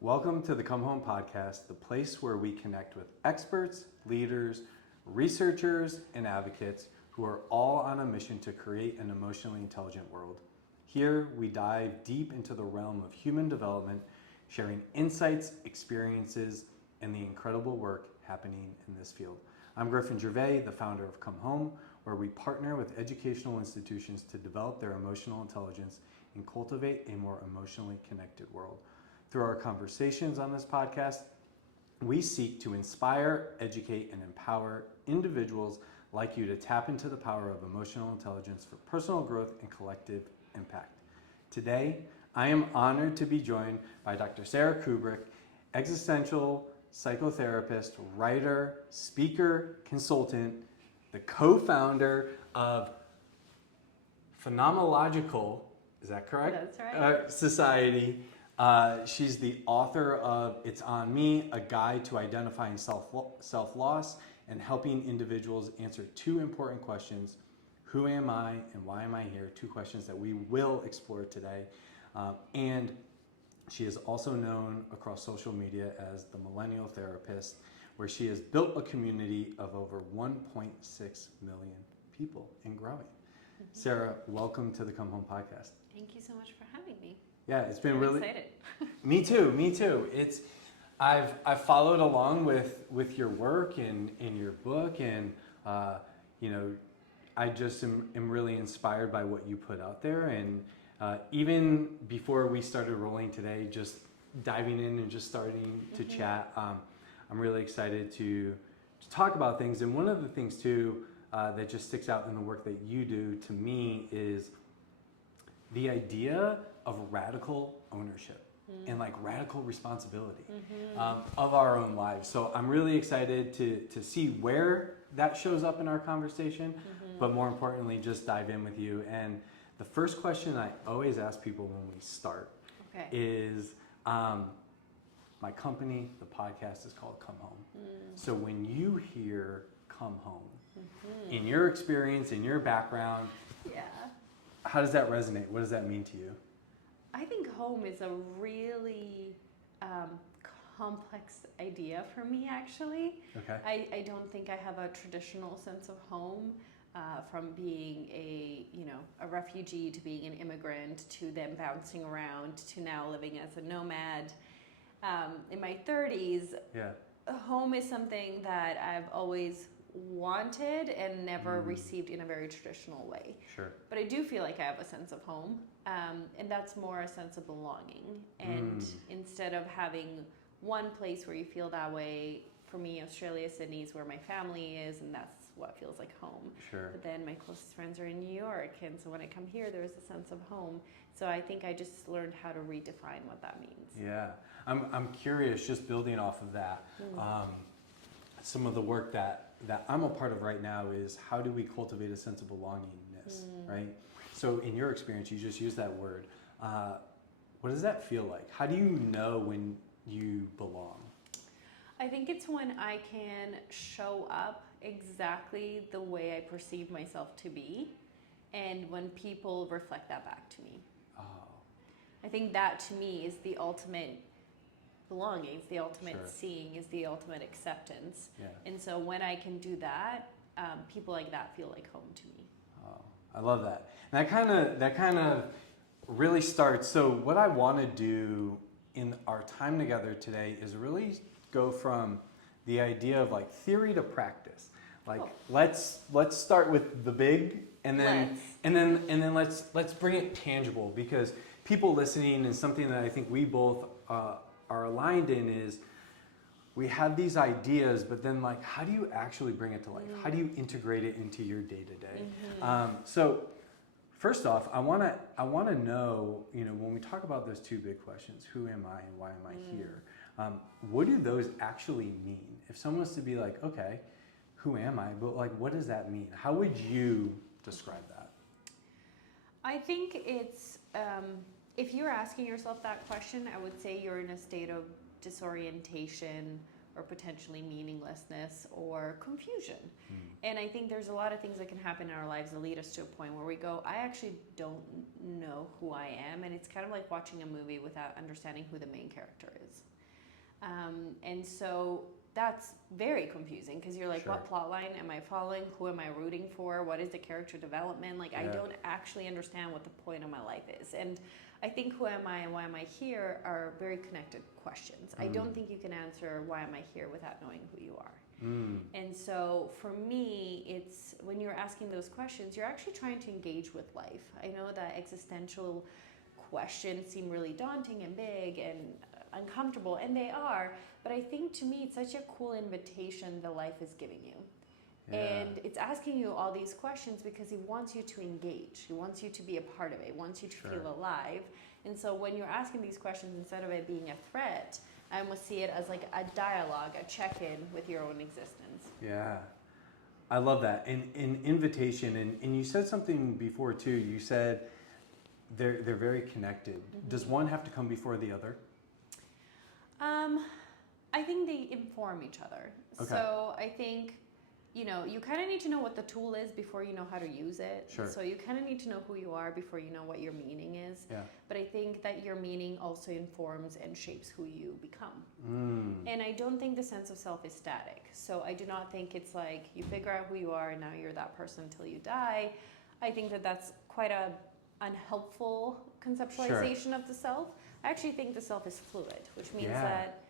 Welcome to the Come Home Podcast, the place where we connect with experts, leaders, researchers, and advocates who are all on a mission to create an emotionally intelligent world. Here, we dive deep into the realm of human development, sharing insights, experiences, and the incredible work happening in this field. I'm Griffin Gervais, the founder of Come Home, where we partner with educational institutions to develop their emotional intelligence and cultivate a more emotionally connected world. Through our conversations on this podcast, we seek to inspire, educate, and empower individuals like you to tap into the power of emotional intelligence for personal growth and collective impact. Today, I am honored to be joined by Dr. Sara Kuburic, existential psychotherapist, writer, speaker, consultant, the co-founder of Phenomenological, is that correct? That's right. Society. She's the author of It's On Me, a guide to identifying self-loss and helping individuals answer two important questions. Who am I and why am I here? Two questions that we will explore today. And she is also known across social media as the Millennial Therapist, where she has built a community of over 1.6 million people and growing. Mm-hmm. Sara, welcome to the Come Home Podcast. Thank you so much for having me. Yeah, it's been I'm really excited. Me too. I've followed along with your work and in your book, and I just am really inspired by what you put out there. And even before we started rolling today, just diving in and just starting to chat, I'm really excited to talk about things. And one of the things too that just sticks out in the work that you do to me is the idea of radical ownership and like radical responsibility of our own lives. So I'm really excited to see where that shows up in our conversation, but more importantly, just dive in with you. And the first question I always ask people when we start is, my company, the podcast is called Come Home. So when you hear Come Home, in your experience, in your background, how does that resonate? What does that mean to you? I think home is a really complex idea for me, actually. Okay. I don't think I have a traditional sense of home, from being a refugee to being an immigrant to then bouncing around to now living as a nomad. In my 30s, home is something that I've always wanted and never received in a very traditional way. Sure. But I do feel like I have a sense of home, and that's more a sense of belonging. And instead of having one place where you feel that way, for me, Australia, Sydney is where my family is, and that's what feels like home. Sure. But then my closest friends are in New York, and so when I come here, there's a sense of home. So I think I just learned how to redefine what that means. Yeah, I'm curious, just building off of that. Some of the work that I'm a part of right now is how do we cultivate a sense of belongingness, right? So in your experience, you just used that word. What does that feel like? How do you know when you belong? I think it's when I can show up exactly the way I perceive myself to be, and when people reflect that back to me. Oh. I think that to me is the ultimate belonging, it's the ultimate seeing, is the ultimate acceptance. Yeah. And so when I can do that, people like that feel like home to me. Oh, I love that. And that kind of really starts. So what I want to do in our time together today is really go from the idea of like theory to practice. Like let's start with the big, and then let's bring it tangible, because people listening, and something that I think we both are aligned in is we have these ideas, but then like how do you actually bring it to life? How do you integrate it into your day to day? So first off, I want to know, when we talk about those two big questions, who am I and why am I here? What do those actually mean? If someone was to be like, okay, who am I? But like, what does that mean? How would you describe that? I think it's, if you're asking yourself that question, I would say you're in a state of disorientation or potentially meaninglessness or confusion. And I think there's a lot of things that can happen in our lives that lead us to a point where we go, I actually don't know who I am. And it's kind of like watching a movie without understanding who the main character is. And so that's very confusing because you're like, Sure. what plot line am I following? Who am I rooting for? What is the character development? Like, I don't actually understand what the point of my life is. And I think who am I and why am I here are very connected questions. I don't think you can answer why am I here without knowing who you are. And so for me, it's when you're asking those questions, you're actually trying to engage with life. I know that existential questions seem really daunting and big and uncomfortable, and they are, but I think to me it's such a cool invitation that life is giving you. And it's asking you all these questions because he wants you to engage. He wants you to be a part of it. He wants you to feel alive. And so when you're asking these questions, instead of it being a threat, I almost see it as like a dialogue, a check-in with your own existence. Yeah. I love that. And invitation, and you said something before too. You said they're very connected. Does one have to come before the other? I think they inform each other. Okay. So I think, you kind of need to know what the tool is before you know how to use it. Sure. So you kind of need to know who you are before you know what your meaning is. Yeah. But I think that your meaning also informs and shapes who you become. And I don't think the sense of self is static. So I do not think it's like you figure out who you are and now you're that person until you die. I think that that's quite a unhelpful conceptualization of the self. I actually think the self is fluid, which means that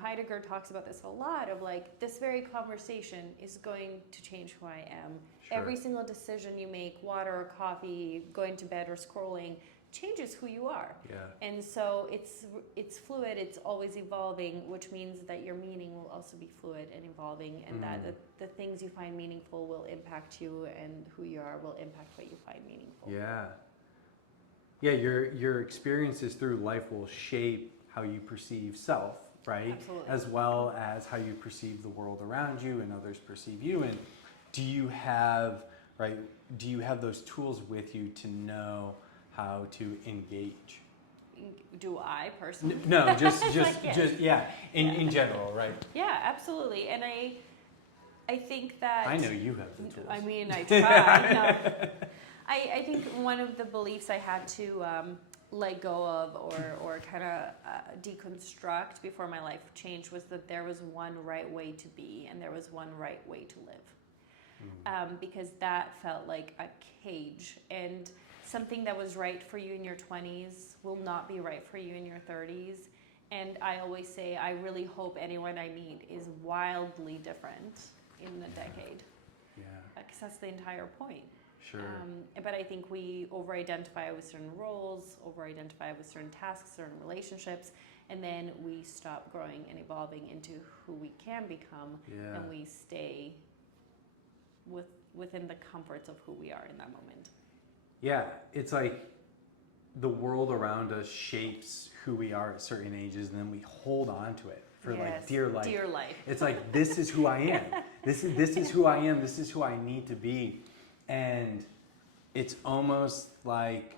Heidegger talks about this a lot of like, this very conversation is going to change who I am. Sure. Every single decision you make, water or coffee, going to bed or scrolling, changes who you are. Yeah. And so it's fluid, it's always evolving, which means that your meaning will also be fluid and evolving, and that the things you find meaningful will impact you, and who you are will impact what you find meaningful. Yeah. Yeah, your experiences through life will shape how you perceive self, right? Absolutely. As well as how you perceive the world around you and others perceive you. And do you have those tools with you to know how to engage? Do I personally? No, just Yes. in general, right? Yeah, absolutely. And I think that I know you have the tools. I mean, I try. No. I think one of the beliefs I had to let go of or kind of deconstruct before my life changed was that there was one right way to be and there was one right way to live. Because that felt like a cage, and something that was right for you in your 20s will not be right for you in your 30s. And I always say, I really hope anyone I meet is wildly different in the decade. Yeah. Because that's the entire point. Sure. But I think we over-identify with certain roles, over-identify with certain tasks, certain relationships, and then we stop growing and evolving into who we can become, and we stay within the comforts of who we are in that moment. Yeah, it's like the world around us shapes who we are at certain ages, and then we hold on to it for like dear life. Dear life. It's like, this is who I am. This is who I am. This is who I need to be. And it's almost like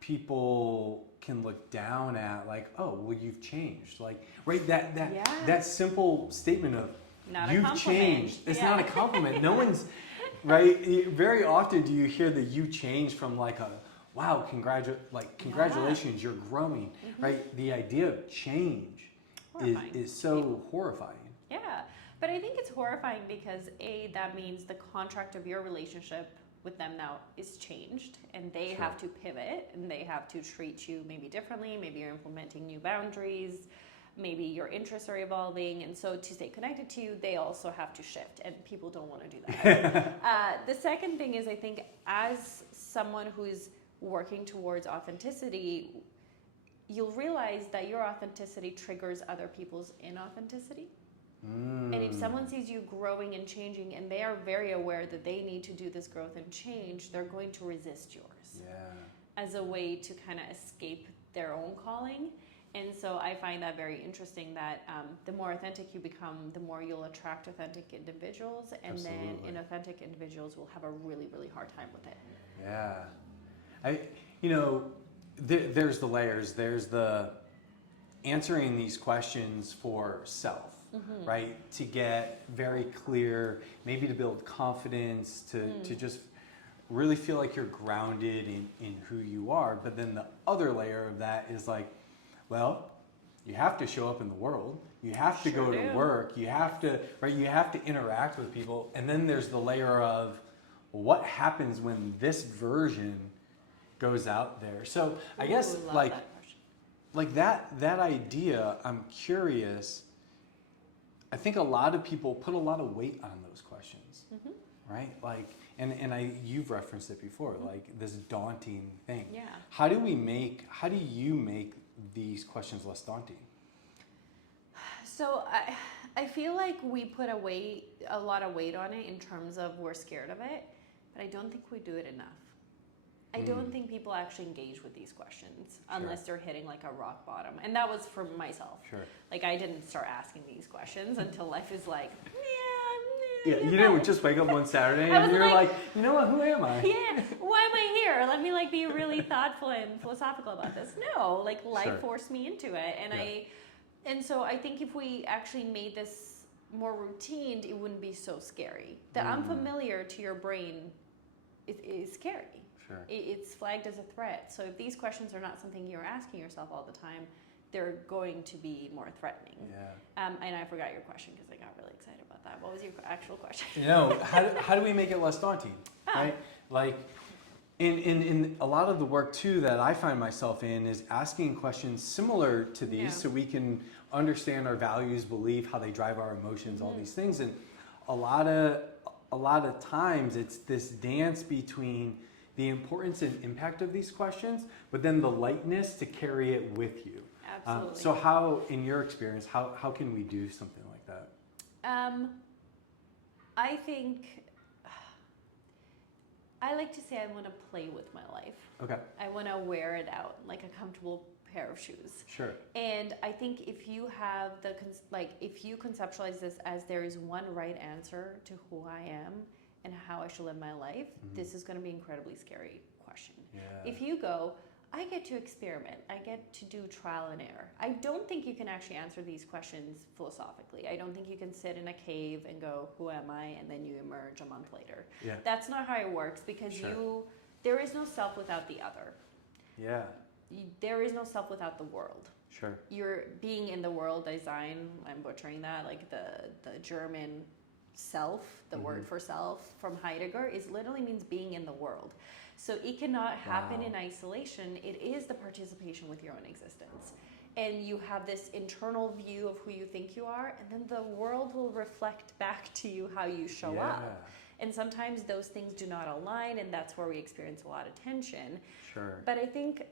people can look down at like, oh, well, you've changed. Like, right, that simple statement of Not you've a compliment. changed. It's not a compliment. No one's, right? Very often do you hear the you changed from like a, wow, congratulations, you're growing, right? The idea of change is so horrifying. Yeah, but I think it's horrifying because that means the contract of your relationship with them now is changed, and they have to pivot, and they have to treat you maybe differently. Maybe you're implementing new boundaries, maybe your interests are evolving, and so to stay connected to you, they also have to shift, and people don't want to do that. The second thing is, I think as someone who's working towards authenticity, you'll realize that your authenticity triggers other people's inauthenticity. And if someone sees you growing and changing, and they are very aware that they need to do this growth and change, they're going to resist yours as a way to kind of escape their own calling. And so I find that very interesting that the more authentic you become, the more you'll attract authentic individuals, and then inauthentic individuals will have a really, really hard time with it. Yeah. There's the layers. There's the answering these questions for self, right? To get very clear, maybe to build confidence, to just really feel like you're grounded in who you are. But then the other layer of that is like, well, you have to show up in the world. You have to go to work. You have to, right? You have to interact with people. And then there's the layer of, well, what happens when this version goes out there? So I guess like that idea, I'm curious. I think a lot of people put a lot of weight on those questions, right? Like, and you've referenced it before, like this daunting thing. Yeah. How do you make these questions less daunting? So I feel like we put a lot of weight on it in terms of we're scared of it, but I don't think we do it enough. I don't think people actually engage with these questions unless they're hitting like a rock bottom. And that was for myself. Sure. Like I didn't start asking these questions until life is like, yeah, you didn't just wake up one Saturday and you're like, you know what, who am I? Yeah, why am I here? Let me like be really thoughtful and philosophical about this. No, like life forced me into it. And so I think if we actually made this more routine, it wouldn't be so scary. The unfamiliar to your brain is scary. Sure. It's flagged as a threat. So if these questions are not something you're asking yourself all the time, they're going to be more threatening. Yeah. And I forgot your question because I got really excited about that. What was your actual question? How do we make it less daunting? Right? Like, in a lot of the work too that I find myself in is asking questions similar to these so we can understand our values, belief, how they drive our emotions, all these things. And a lot of times it's this dance between the importance and impact of these questions, but then the lightness to carry it with you. Absolutely. So how, in your experience, how can we do something like that? I think, I like to say I want to play with my life. Okay. I want to wear it out like a comfortable pair of shoes. Sure. And I think if you have if you conceptualize this as there is one right answer to who I am and how I should live my life, this is going to be an incredibly scary question. Yeah. If you go, I get to experiment. I get to do trial and error. I don't think you can actually answer these questions philosophically. I don't think you can sit in a cave and go, who am I? And then you emerge a month later. Yeah. That's not how it works because there is no self without the other. Yeah. There is no self without the world. Sure. You're being in the world design, I'm butchering that, like the German self, the word for self from Heidegger literally means being in the world. So it cannot happen in isolation. It is the participation with your own existence. And you have this internal view of who you think you are, and then the world will reflect back to you how you show up. And sometimes those things do not align, and that's where we experience a lot of tension. Sure. But I think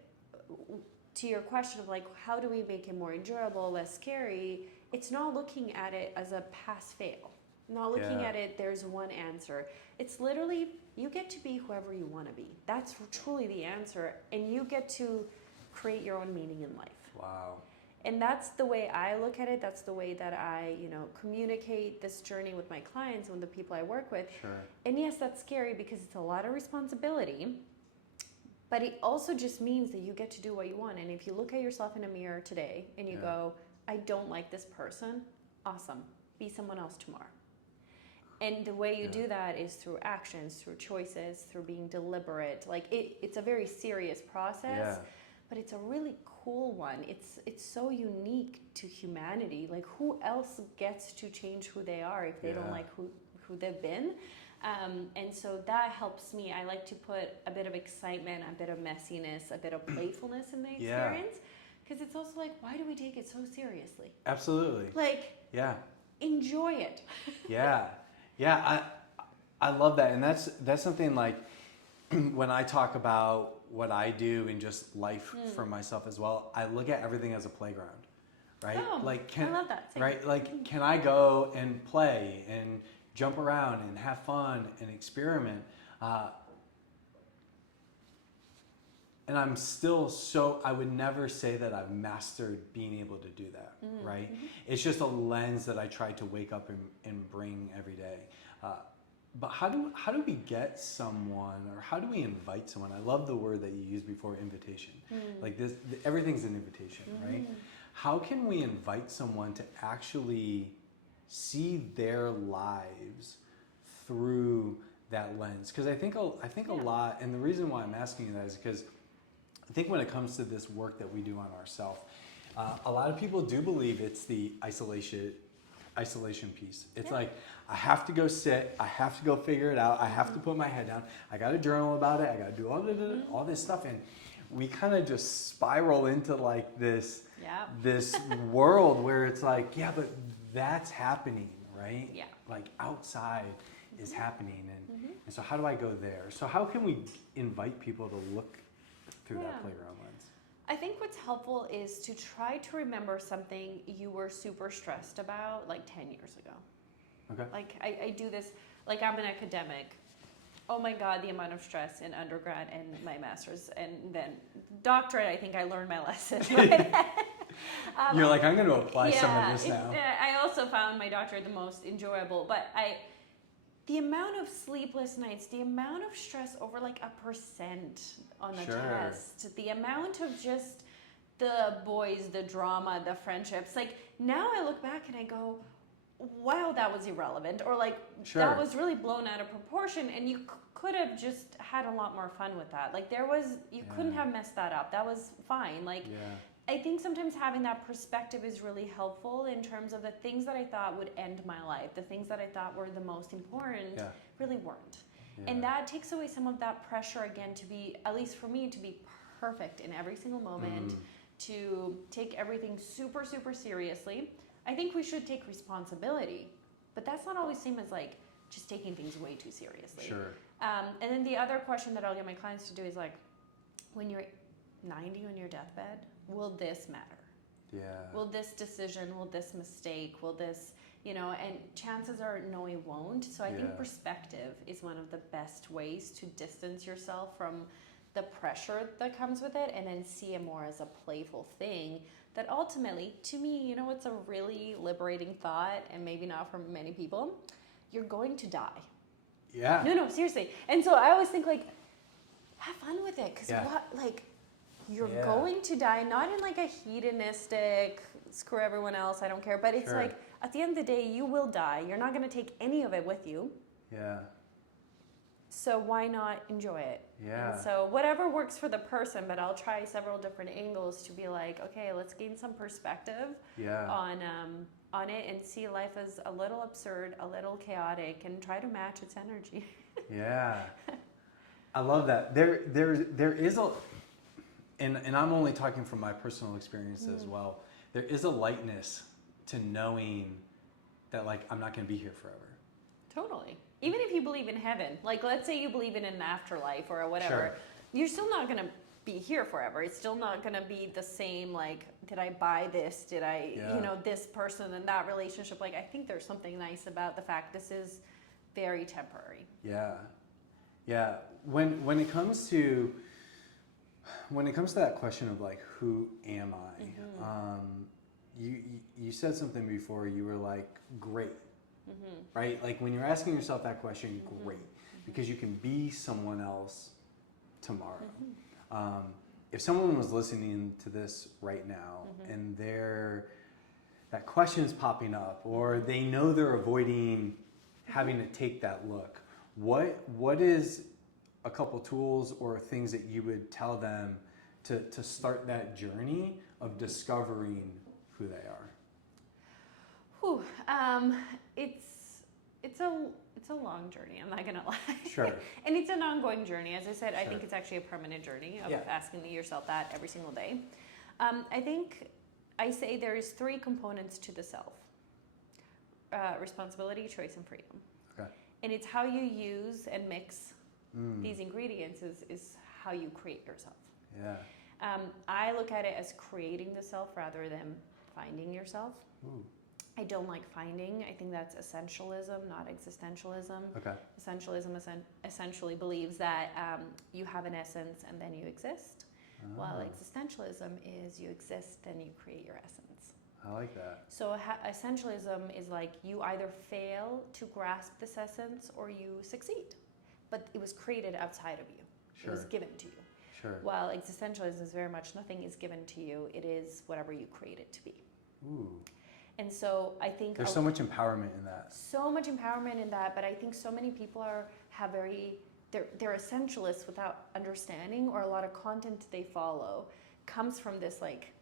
to your question of like, how do we make it more enjoyable, less scary, it's not looking at it as a pass-fail. Not looking at it, there's one answer. It's literally, you get to be whoever you want to be. That's truly the answer. And you get to create your own meaning in life. Wow. And that's the way I look at it. That's the way that I, communicate this journey with my clients and the people I work with. Sure. And yes, that's scary because it's a lot of responsibility. But it also just means that you get to do what you want. And if you look at yourself in a mirror today and you go, I don't like this person, awesome. Be someone else tomorrow. And the way you do that is through actions, through choices, through being deliberate. Like it's a very serious process, but it's a really cool one. It's so unique to humanity. Like who else gets to change who they are if they don't like who they've been? And so that helps me. I like to put a bit of excitement, a bit of messiness, a bit of playfulness in the experience. Because it's also like, why do we take it so seriously? Absolutely. Like, enjoy it. Yeah, I love that, and that's something like when I talk about what I do in just life for myself as well. I look at everything as a playground, right? Oh, I love that. Same. Right, like can I go and play and jump around and have fun and experiment? And I'm still I would never say that I've mastered being able to do that, right? It's just a lens that I try to wake up and bring every day. But how do we get someone, or how do we invite someone? I love the word that you used before, invitation. Like everything's an invitation, right? How can we invite someone to actually see their lives through that lens. Because I think a lot, and the reason why I'm asking you that is because I think when it comes to this work that we do on ourselves, a lot of people do believe it's the isolation piece. It's like, I have to go sit, I have to go figure it out, I have to put my head down, I got to journal about it, I got to do all this stuff, and we kind of just spiral into like this world where it's like, yeah, but that's happening, right? Yeah. Like outside is happening, and so how do I go there? So how can we invite people to look through that playground lens? I think what's helpful is to try to remember something you were super stressed about like 10 years ago. Okay. Like I do this, like I'm an academic. Oh my God, the amount of stress in undergrad and my master's and then doctorate, I think I learned my lesson. You're like, I'm going to apply some of this now. I also found my doctorate the most enjoyable, but the amount of sleepless nights, the amount of stress over like 1% on the test, the amount of just the boys, the drama, the friendships. Like now I look back and I go, wow, that was irrelevant. Or like, that was really blown out of proportion and you could have just had a lot more fun with that. Like you couldn't have messed that up. That was fine. Like, I think sometimes having that perspective is really helpful in terms of the things that I thought would end my life, the things that I thought were the most important really weren't. And that takes away some of that pressure again to be, at least for me, to be perfect in every single moment, to take everything super, super seriously. I think we should take responsibility, but that's not always same as like just taking things way too seriously. Sure. And then the other question that I'll get my clients to do is like, when you're 90 on your deathbed, will this matter? Yeah. Will this decision, will this mistake, will this, and chances are no, it won't. So I think perspective is one of the best ways to distance yourself from the pressure that comes with it and then see it more as a playful thing that ultimately, to me, it's a really liberating thought and maybe not for many people, you're going to die. Yeah. No, seriously. And so I always think like, have fun with it. Because you're going to die, not in like a hedonistic, screw everyone else, I don't care. But it's like, at the end of the day, you will die. You're not going to take any of it with you. Yeah. So why not enjoy it? Yeah. And so whatever works for the person, but I'll try several different angles to be like, okay, let's gain some perspective on it and see life as a little absurd, a little chaotic, and try to match its energy. Yeah. I love that. There is a, and I'm only talking from my personal experience as well. There is a lightness to knowing that like I'm not going to be here forever. Totally. Even if you believe in heaven, like let's say you believe in an afterlife or whatever, you're still not going to be here forever. It's still not going to be the same, like, did I buy this? Did I, this person and that relationship? Like, I think there's something nice about the fact this is very temporary. Yeah. Yeah. When it comes to that question of like, who am I? You said something before, you were like, great. Right? Like when you're asking yourself that question, great, because you can be someone else tomorrow. If someone was listening to this right now and that question is popping up, or they know they're avoiding having to take that look, what is a couple tools or things that you would tell them to start that journey of discovering who they are? Whew. It's a long journey, I'm not gonna lie. Sure. And it's an ongoing journey. As I said, I think it's actually a permanent journey of asking yourself that every single day. I think I say there's 3 components to the self. Responsibility, choice, and freedom. Okay. And it's how you use and mix these ingredients is how you create yourself. Yeah. I look at it as creating the self rather than finding yourself. Ooh. I don't like finding. I think that's essentialism, not existentialism. Okay. Essentialism essentially believes that you have an essence and then you exist, while existentialism is you exist and you create your essence. I like that. So essentialism is like you either fail to grasp this essence or you succeed, but it was created outside of you. Sure. It was given to you. Sure. While existentialism is very much nothing is given to you. It is whatever you create it to be. Ooh. And so I think there's so much empowerment in that. So much empowerment in that, but I think so many people they're essentialists without understanding, or a lot of content they follow comes from this like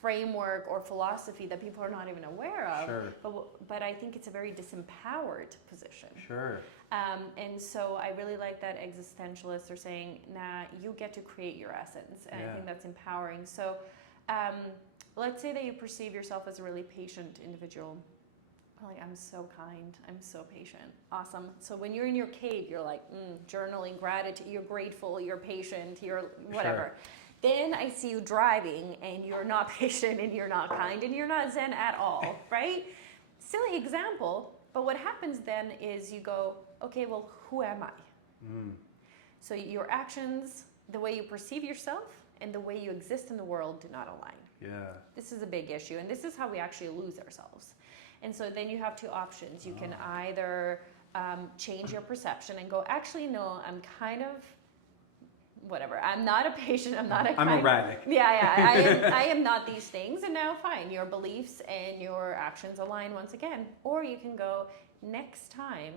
framework or philosophy that people are not even aware of. Sure. But I think it's a very disempowered position. Sure. And so I really like that existentialists are saying, nah, you get to create your essence. And I think that's empowering. So let's say that you perceive yourself as a really patient individual. Like, I'm so kind, I'm so patient. Awesome. So when you're in your cave, you're like, journaling, gratitude, you're grateful, you're patient, you're whatever. Sure. Then I see you driving and you're not patient and you're not kind and you're not zen at all, right? Silly example, but what happens then is you go, okay, well, who am I? So your actions, the way you perceive yourself and the way you exist in the world do not align. Yeah. This is a big issue, and this is how we actually lose ourselves. And so then you have two options. You can either change your perception and go, actually, no, I'm kind of whatever. I'm not a patient. I'm not a kind. I'm erratic. Yeah. I am not these things. And now, fine, your beliefs and your actions align once again. Or you can go, next time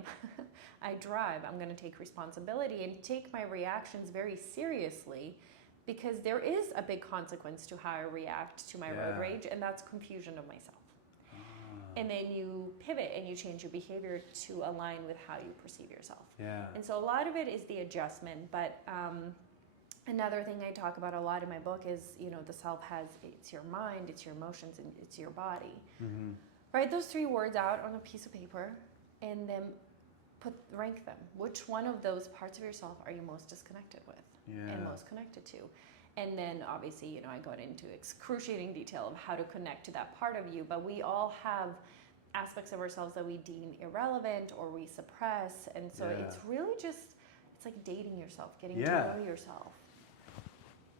I drive, I'm going to take responsibility and take my reactions very seriously, because there is a big consequence to how I react to my road rage, and that's confusion of myself. And then you pivot and you change your behavior to align with how you perceive yourself. Yeah. And so a lot of it is the adjustment. But another thing I talk about a lot in my book is, the self it's your mind, it's your emotions, and it's your body. Mm-hmm. Write those 3 words out on a piece of paper and then rank them. Which one of those parts of yourself are you most disconnected with and most connected to? And then obviously, I go into excruciating detail of how to connect to that part of you, but we all have aspects of ourselves that we deem irrelevant or we suppress. And so it's really just, it's like dating yourself, getting to know yourself,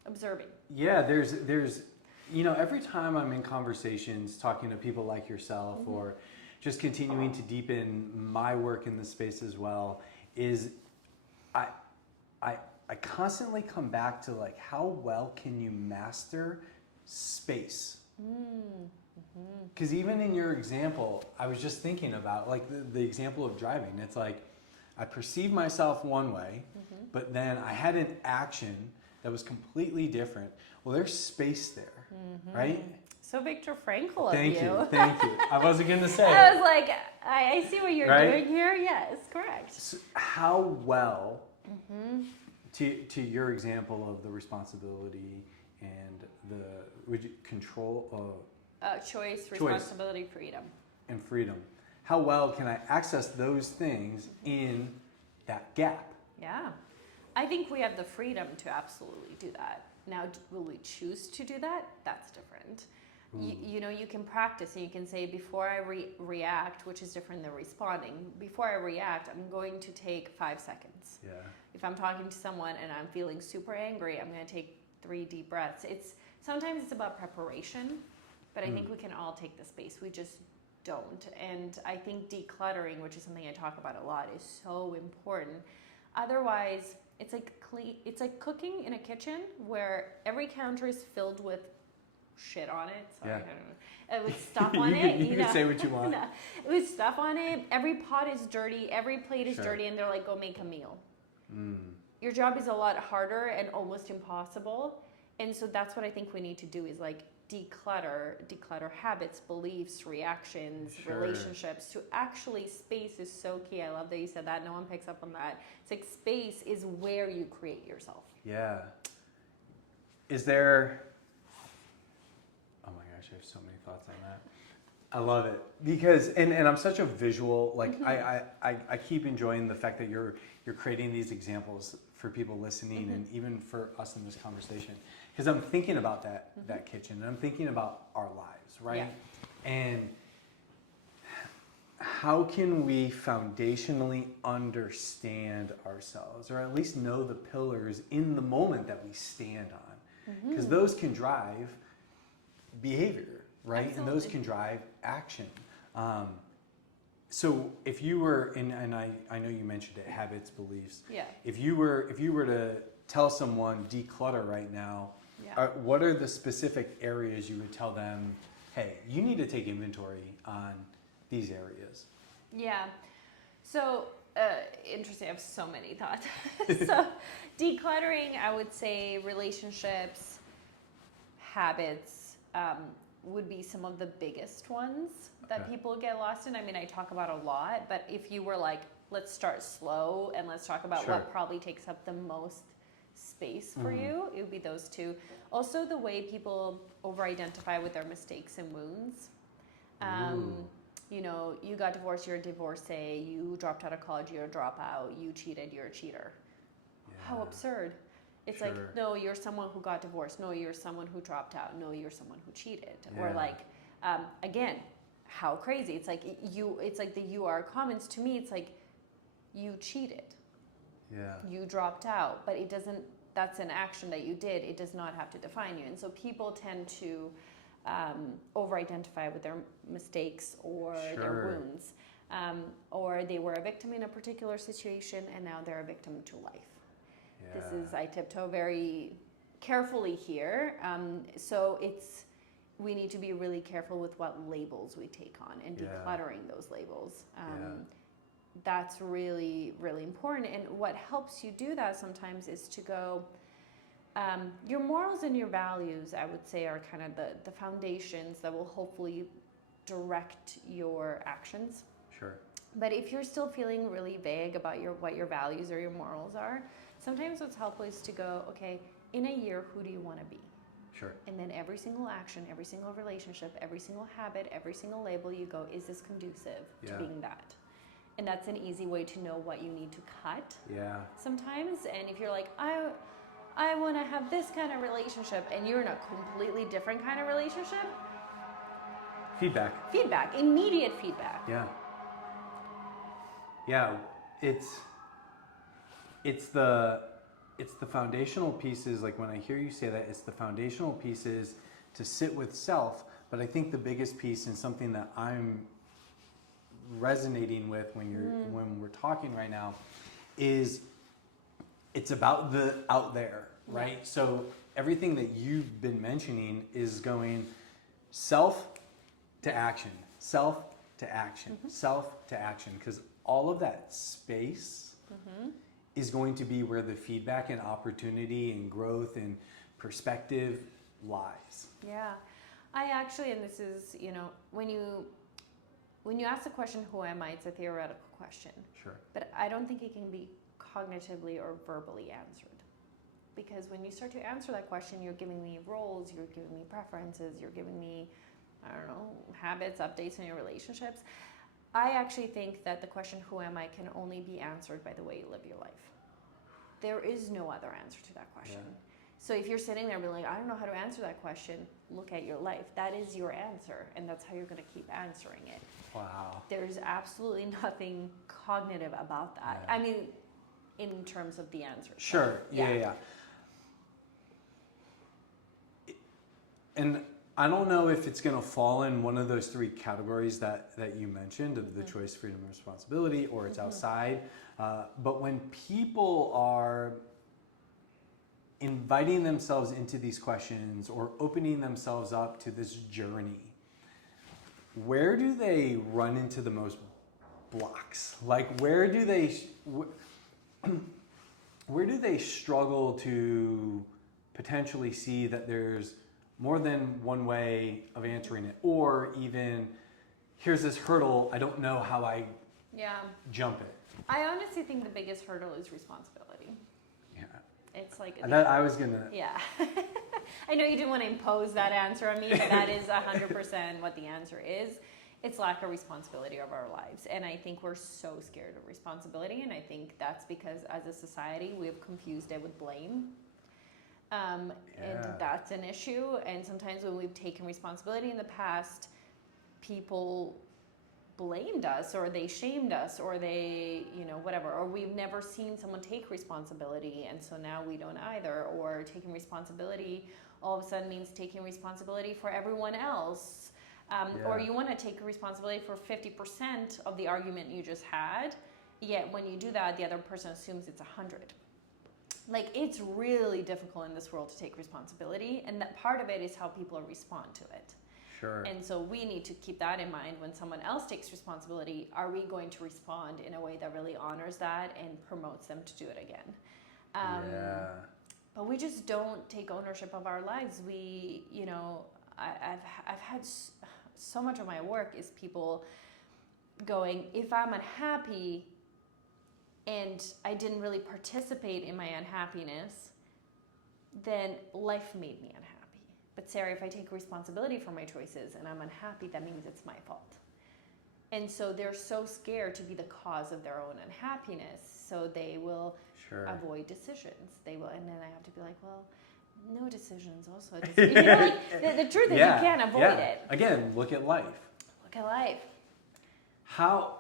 observing. Yeah, there's every time I'm in conversations talking to people like yourself, or just continuing to deepen my work in the space as well, is I constantly come back to like, how well can you master space? Because even in your example, I was just thinking about like the example of driving. It's like, I perceive myself one way, but then I had an action that was completely different. Well, there's space there, right? So Viktor Frankl of Thank you. I wasn't going to say I was like, I see what you're doing here. Yes, correct. So how well... To your example of the responsibility and the control choice, responsibility, freedom. How well can I access those things in that gap? Yeah. I think we have the freedom to absolutely do that. Now, will we choose to do that? That's different. You can practice and you can say, before I react, which is different than responding, before I react, I'm going to take 5 seconds. Yeah. If I'm talking to someone and I'm feeling super angry, I'm going to take 3 deep breaths. Sometimes it's about preparation, but I think we can all take the space. We just don't. And I think decluttering, which is something I talk about a lot, is so important. Otherwise, it's like cooking in a kitchen where every counter is filled with shit on it. Sorry, I don't know. With stuff on it. You can say what you want. No, with stuff on it. Every pot is dirty. Every plate is dirty, and they're like, go make a meal. Your job is a lot harder and almost impossible. And so that's what I think we need to do, is like declutter habits, beliefs, reactions, relationships. To actually, space is so key. I love that you said that. No one picks up on that. It's like space is where you create yourself. Yeah. Is there... Oh my gosh, I have so many thoughts on that. I love it because, and I'm such a visual, like I keep enjoying the fact that you're creating these examples for people listening and even for us in this conversation, because I'm thinking about that kitchen, and I'm thinking about our lives, right? Yeah. And how can we foundationally understand ourselves, or at least know the pillars in the moment that we stand on? Because those can drive behavior, right? Absolutely. And those can drive action. So if you were, and I know you mentioned it, habits, beliefs. Yeah. If you were to tell someone declutter right now, what are the specific areas you would tell them hey, you need to take inventory on these areas. Yeah. So, interesting. I have so many thoughts. So, decluttering, I would say relationships, habits would be some of the biggest ones that people get lost in. I mean, I talk about a lot, but if you were like, let's start slow and let's talk about what probably takes up the most space for you, it would be those two. Also, the way people over-identify with their mistakes and wounds. You know, you got divorced, you're a divorcee. You dropped out of college, you're a dropout. You cheated, you're a cheater. Yeah. How absurd. It's like, no, you're someone who got divorced. No, you're someone who dropped out. No, you're someone who cheated. Yeah. Or like, again, how crazy. It's like it's like the you are comments. To me, it's like, you cheated. Yeah. You dropped out. But it doesn't, that's an action that you did. It does not have to define you. And so people tend to over-identify with their mistakes or their wounds. Or they were a victim in a particular situation and now they're a victim to life. Yeah. This is, I tiptoe very carefully here. So we need to be really careful with what labels we take on and decluttering those labels. That's really, really important. And what helps you do that sometimes is to go, your morals and your values, I would say, are kind of the foundations that will hopefully direct your actions. Sure. But if you're still feeling really vague about what your values or your morals are, sometimes what's helpful is to go, okay, in a year, who do you want to be? Sure. And then every single action, every single relationship, every single habit, every single label, you go, is this conducive to being that? And that's an easy way to know what you need to cut sometimes. And if you're like, I want to have this kind of relationship, and you're in a completely different kind of relationship. Feedback, immediate feedback. Yeah. Yeah, it's the foundational pieces, like when I hear you say that, it's the foundational pieces to sit with self, but I think the biggest piece and something that I'm resonating with when we're talking right now is it's about the out there, right? Yeah. So everything that you've been mentioning is going self to action, self to action, self to action, because all of that space is going to be where the feedback and opportunity and growth and perspective lies. Yeah. I actually, and this is, you know, when you ask the question, who am I? It's a theoretical question. Sure. But I don't think it can be cognitively or verbally answered. Because when you start to answer that question, you're giving me roles, you're giving me preferences, you're giving me, I don't know, habits, updates in your relationships. I actually think that the question, who am I, can only be answered by the way you live your life. There is no other answer to that question. Yeah. So if you're sitting there being like, I don't know how to answer that question, look at your life. That is your answer, and that's how you're going to keep answering it. Wow. There's absolutely nothing cognitive about that. Yeah. I mean, in terms of the answer. Sure. Yeah. And I don't know if it's going to fall in one of those three categories that you mentioned of the choice, freedom, and responsibility, or it's outside. But when people are inviting themselves into these questions or opening themselves up to this journey, where do they run into the most blocks? Like, where do they struggle to potentially see that there's more than one way of answering it, or even here's this hurdle, I don't know how I jump it? I honestly think the biggest hurdle is responsibility. Yeah. It's like I was gonna. Yeah. I know you didn't want to impose that answer on me, but that is 100% what the answer is. It's lack of responsibility of our lives. And I think we're so scared of responsibility. And I think that's because as a society, we have confused it with blame. And that's an issue. And sometimes when we've taken responsibility in the past, people blamed us, or they shamed us, or they, whatever, or we've never seen someone take responsibility, and so now we don't either. Or taking responsibility all of a sudden means taking responsibility for everyone else. Or you want to take responsibility for 50% of the argument you just had, yet when you do that, the other person assumes it's 100. Like, it's really difficult in this world to take responsibility, and that part of it is how people respond to it. Sure. And so we need to keep that in mind when someone else takes responsibility. Are we going to respond in a way that really honors that and promotes them to do it again? Yeah. But we just don't take ownership of our lives. We, I've had so much of my work is people going, if I'm unhappy and I didn't really participate in my unhappiness, then life made me unhappy. But Sarah, if I take responsibility for my choices and I'm unhappy, that means it's my fault. And so they're so scared to be the cause of their own unhappiness, so they will avoid decisions. They will, and then I have to be like, well, no decisions also. The truth is you can't avoid it. Again, look at life. Look at life. How,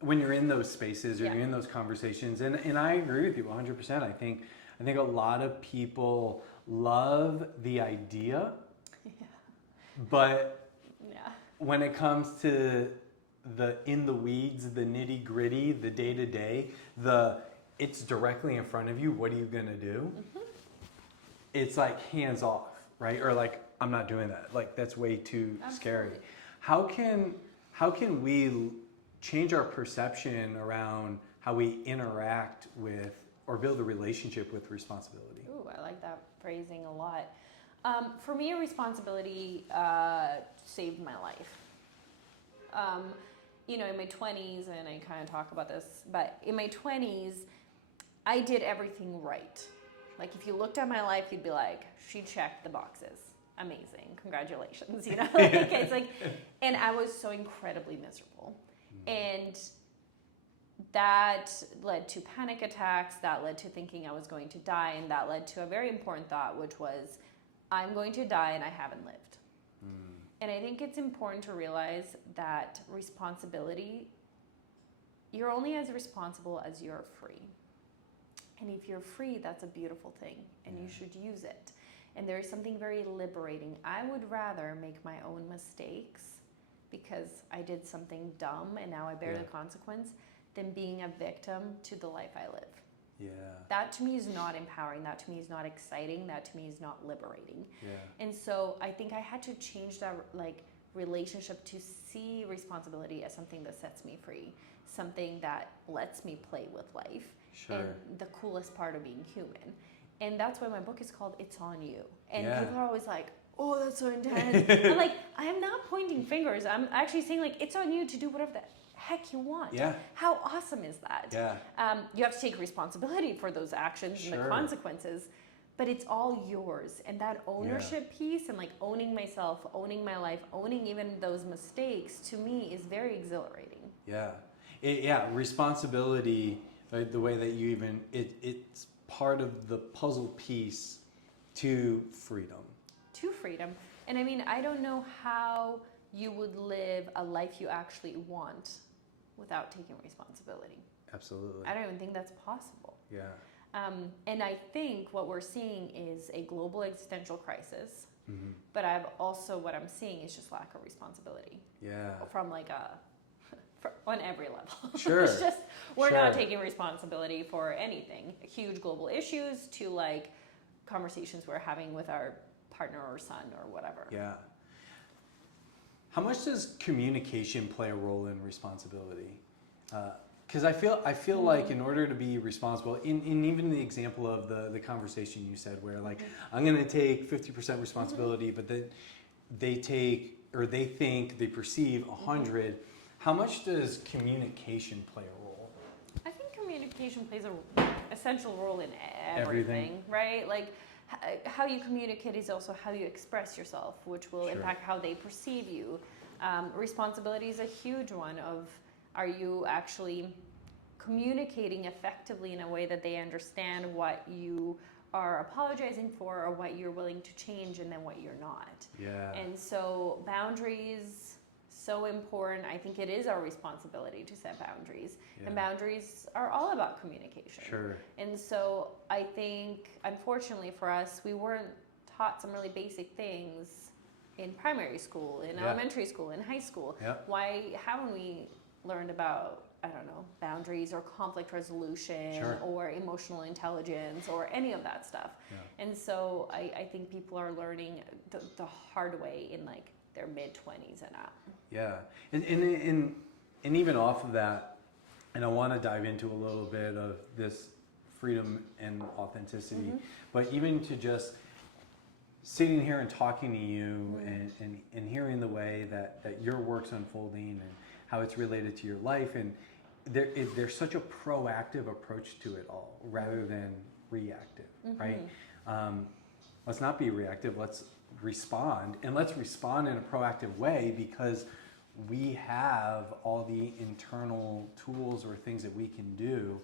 when you're in those spaces or you're in those conversations, and I agree with you 100%. I think a lot of people love the idea, but when it comes to the in the weeds, the nitty gritty, the day to day, it's directly in front of you. What are you gonna do? Mm-hmm. It's like hands off, right? Or like, I'm not doing that. Like, that's way too scary. How can we change our perception around how we interact with or build a relationship with responsibility? Ooh, I like that phrasing a lot. For me, responsibility saved my life. In my 20s, and I kind of talk about this, but in my 20s, I did everything right. Like, if you looked at my life, you'd be like, she checked the boxes. Amazing. Congratulations. It's like, and I was so incredibly miserable. And that led to panic attacks, that led to thinking I was going to die, and that led to a very important thought, which was, I'm going to die and I haven't lived. And I think it's important to realize that responsibility, you're only as responsible as you're free. And if you're free, that's a beautiful thing, and you should use it. And there is something very liberating. I would rather make my own mistakes because I did something dumb and now I bear the consequence than being a victim to the life I live. Yeah. That to me is not empowering. That to me is not exciting. That to me is not liberating. Yeah. And so I think I had to change that relationship to see responsibility as something that sets me free, something that lets me play with life, and the coolest part of being human. And that's why my book is called It's On You. And people are always like, oh, that's so intense. I'm like, I'm not pointing fingers. I'm actually saying, like, it's on you to do whatever the heck you want. Yeah. How awesome is that? Yeah. You have to take responsibility for those actions and the consequences, but it's all yours. And that ownership piece and like owning myself, owning my life, owning even those mistakes, to me is very exhilarating. Yeah. Responsibility, the way that you even, it's part of the puzzle piece to freedom. To freedom. And I mean, I don't know how you would live a life you actually want without taking responsibility. Absolutely. I don't even think that's possible. Yeah. And I think what we're seeing is a global existential crisis, but what I'm seeing is just lack of responsibility. Yeah. From on every level. Sure. It's just, we're not taking responsibility for anything. Huge global issues to like conversations we're having with our partner or son or whatever. Yeah. How much does communication play a role in responsibility? Because I feel like in order to be responsible, in even the example of the conversation you said, where like I'm going to take 50% responsibility, but then they perceive 100. How much does communication play a role? I think communication plays an essential role in everything, right? Like, how you communicate is also how you express yourself, which will impact how they perceive you. Responsibility is a huge one of, are you actually communicating effectively in a way that they understand what you are apologizing for or what you're willing to change and then what you're not. Yeah. And so boundaries, so important. I think it is our responsibility to set boundaries. And boundaries are all about communication. Sure. And so I think, unfortunately for us, we weren't taught some really basic things in primary school, in elementary school, in high school. Why haven't we learned about, I don't know, boundaries or conflict resolution or emotional intelligence or any of that stuff? And so I think people are learning the hard way in like their mid-20s and up. Yeah. And even off of that, and I want to dive into a little bit of this freedom and authenticity, but even to just sitting here and talking to you and hearing the way that your work's unfolding and how it's related to your life, and there's such a proactive approach to it all rather than reactive, right? Let's not be reactive, let's respond, and let's respond in a proactive way because we have all the internal tools or things that we can do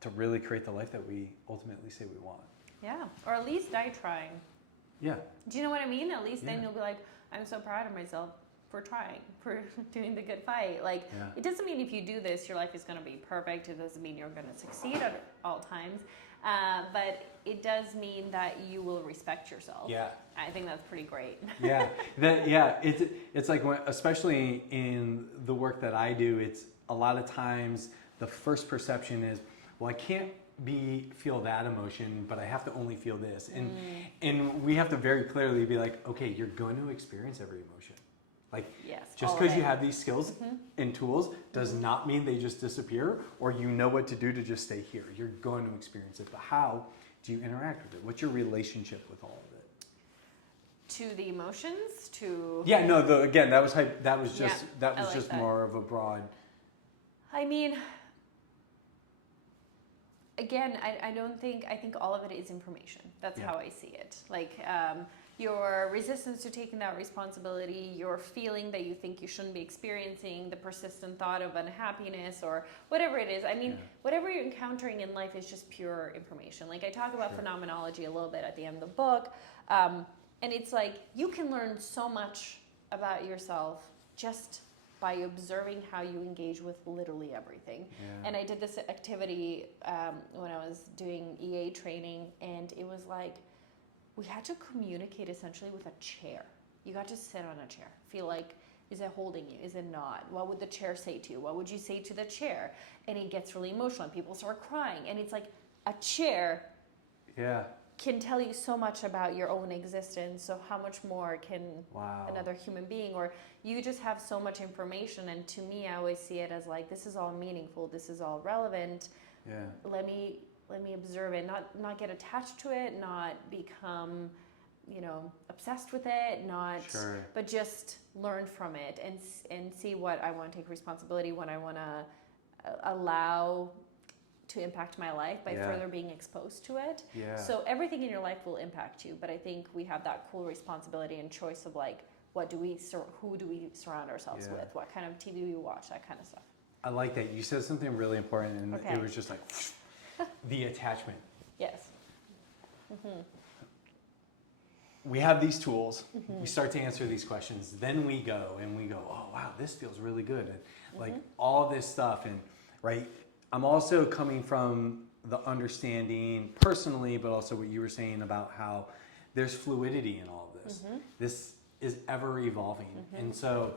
to really create the life that we ultimately say we want. Yeah, or at least die trying. Yeah. Do you know what I mean? At least then you'll be like, I'm so proud of myself for trying, for doing the good fight. Like, it doesn't mean if you do this, your life is going to be perfect. It doesn't mean you're going to succeed at all times. But it does mean that you will respect yourself. Yeah. I think that's pretty great. It's like when, especially in the work that I do, it's a lot of times the first perception is, well, I can't feel that emotion, but I have to only feel this. And we have to very clearly be like, okay, you're going to experience every emotion. Like, just because you have these skills and tools does not mean they just disappear or you know what to do to just stay here. You're going to experience it. But how do you interact with it? What's your relationship with all of it? To the emotions, to... Yeah, no, again, that was just that. more of a broad... I mean... Again, I think all of it is information. That's how I see it. Like, your resistance to taking that responsibility, your feeling that you think you shouldn't be experiencing, the persistent thought of unhappiness or whatever it is. I mean, whatever you're encountering in life is just pure information. Like, I talk about phenomenology a little bit at the end of the book. And it's like, you can learn so much about yourself just by observing how you engage with literally everything. And I did this activity when I was doing EA training, and it was like, we had to communicate essentially with a chair. You got to sit on a chair, feel like, is it holding you? Is it not? What would the chair say to you? What would you say to the chair? And it gets really emotional, and people start crying. And it's like, a chair can tell you so much about your own existence. So how much more can another human being, or you just have so much information. And to me, I always see it as like, this is all meaningful. This is all relevant. Let me observe it, not get attached to it, not become, obsessed with it, but just learn from it and see what I want to take responsibility, what I want to allow to impact my life by further being exposed to it. So everything in your life will impact you, but I think we have that cool responsibility and choice of like, who do we surround ourselves with? What kind of TV do we watch? That kind of stuff. I like that. You said something really important, and it was just like the attachment. Yes. We have these tools. We start to answer these questions. Then we go, oh, wow, this feels really good. And like all this stuff. And I'm also coming from the understanding personally, but also what you were saying about how there's fluidity in all of this. This is ever evolving. And so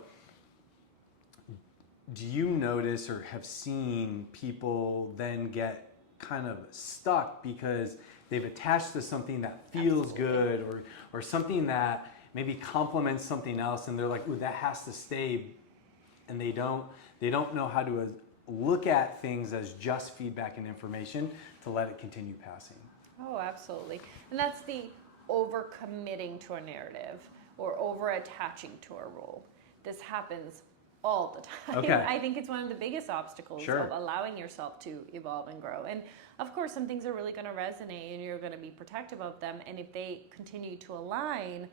do you notice or have seen people then get kind of stuck because they've attached to something that feels good or something that maybe complements something else, and they're like, ooh, that has to stay, and they don't know how to look at things as just feedback and information to let it continue passing. Oh, absolutely. And that's the overcommitting to a narrative or over attaching to a role. This happens all the time. Okay. I think it's one of the biggest obstacles of allowing yourself to evolve and grow. And of course, some things are really going to resonate and you're going to be protective of them. And if they continue to align,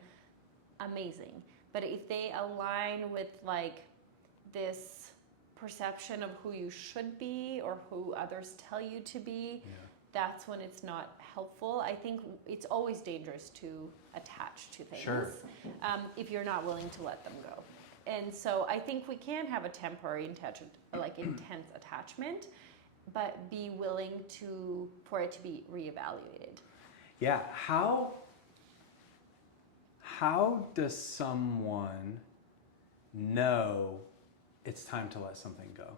amazing. But if they align with like this perception of who you should be or who others tell you to be, that's when it's not helpful. I think it's always dangerous to attach to things if you're not willing to let them go. And so I think we can have a temporary intense attachment, but be willing for it to be reevaluated. Yeah. How does someone know it's time to let something go?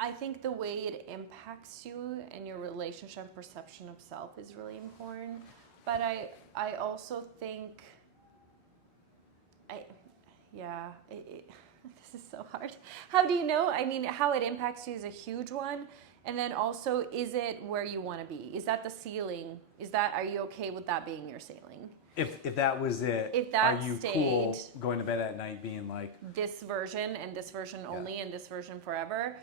I think the way it impacts you and your relationship perception of self is really important. But I also think, this is so hard. How do you know? I mean, how it impacts you is a huge one. And then also, is it where you want to be? Is that the ceiling? Are you okay with that being your ceiling? If that was it, If that are you stayed, cool going to bed at night being like this version and this version only and this version forever?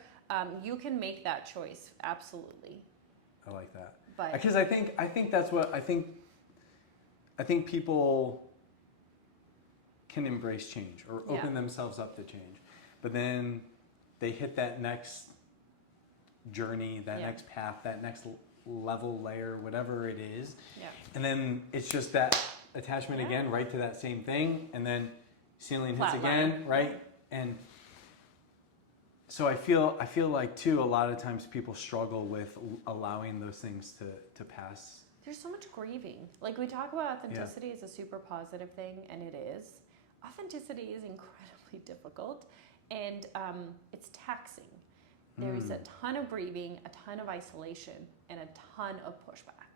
You can make that choice, absolutely. I like that. But because I think that's what I think people can embrace change or open themselves up to change, but then they hit that next journey, that next path, that next level, layer, whatever it is, and then it's just that attachment again, right to that same thing, and then ceiling hits again, right? And so I feel like too, a lot of times people struggle with allowing those things to pass. There's so much grieving. Like, we talk about authenticity as a super positive thing, and it is. Authenticity is incredibly difficult, and it's taxing. There's a ton of grieving, a ton of isolation, and a ton of pushback.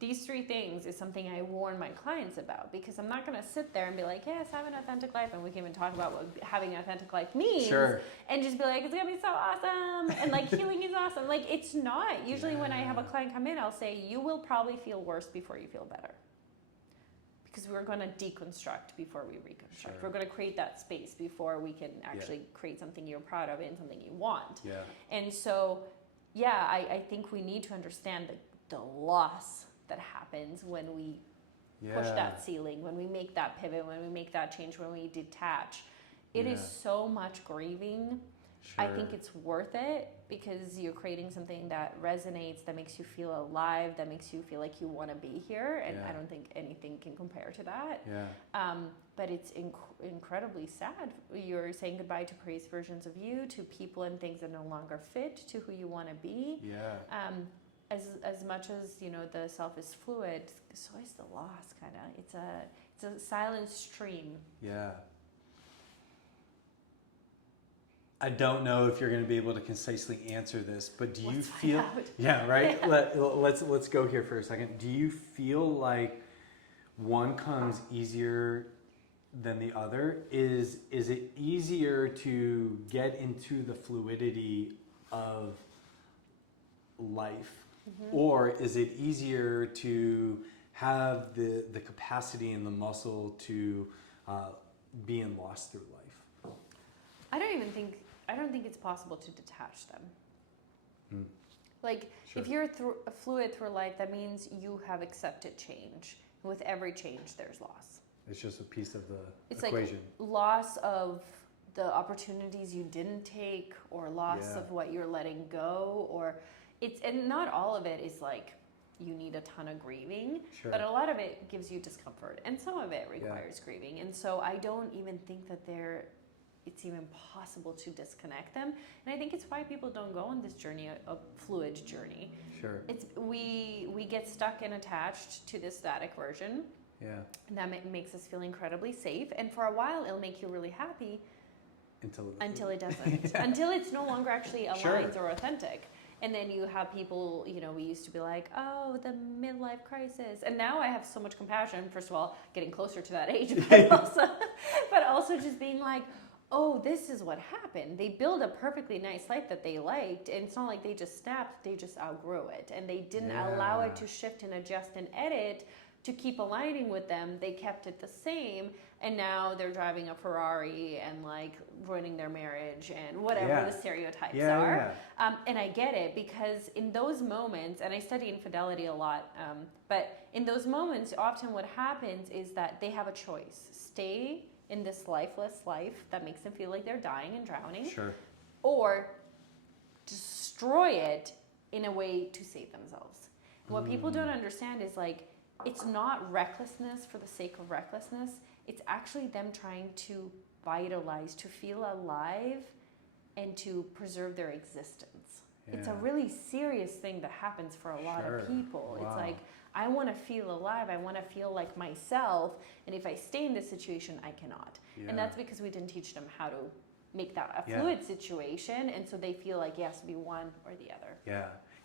These three things is something I warn my clients about, because I'm not going to sit there and be like, yes, have an authentic life, and we can even talk about what having an authentic life means, and just be like, it's going to be so awesome, and like healing is awesome. Like, it's not. Usually when I have a client come in, I'll say, you will probably feel worse before you feel better. Because we're going to deconstruct before we reconstruct. We're going to create that space before we can actually create something you're proud of and something you want. And so, I think we need to understand the loss that happens when we push that ceiling, when we make that pivot, when we make that change, when we detach. It is so much grieving. I think it's worth it, because you're creating something that resonates, that makes you feel alive, that makes you feel like you want to be here, and I don't think anything can compare to that. But it's incredibly sad. You're saying goodbye to praised versions of you, to people and things that no longer fit to who you want to be. As much as, you know, the self is fluid, so is the loss, kind of. It's a silent stream. I don't know if you're going to be able to concisely answer this, but do you feel? Right. Let's go here for a second. Do you feel like one comes easier than the other? Is it easier to get into the fluidity of life, or is it easier to have the capacity and the muscle to being lost through life? I don't think it's possible to detach them. Like, if you're fluid through life, that means you have accepted change. With every change, there's loss. It's just a piece of the it's equation. Like loss of the opportunities you didn't take, or loss of what you're letting go, and not all of it is like you need a ton of grieving, but a lot of it gives you discomfort, and some of it requires grieving. And so I don't even think that it's even possible to disconnect them. And I think it's why people don't go on this journey, a fluid journey. It's we get stuck and attached to this static version. And that makes us feel incredibly safe. And for a while, it'll make you really happy until it doesn't. Until it's no longer actually aligns or authentic. And then you have people, you know, we used to be like, oh, the midlife crisis. And now I have so much compassion, first of all, getting closer to that age, but also just being like, oh, this is what happened. They build a perfectly nice life that they liked, and it's not like they just snapped, they just outgrew it. And they didn't allow it to shift and adjust and edit to keep aligning with them. They kept it the same, and now they're driving a Ferrari and like ruining their marriage and whatever the stereotypes are. And I get it, because in those moments, and I study infidelity a lot, but in those moments, often what happens is that they have a choice. Stay in this lifeless life that makes them feel like they're dying and drowning, or destroy it in a way to save themselves. And what people don't understand is, like, it's not recklessness for the sake of recklessness. It's actually them trying to vitalize, to feel alive, and to preserve their existence. It's a really serious thing that happens for a lot of people. It's like, I want to feel alive. I want to feel like myself. And if I stay in this situation, I cannot. And that's because we didn't teach them how to make that a fluid situation. And so they feel like it has to be one or the other.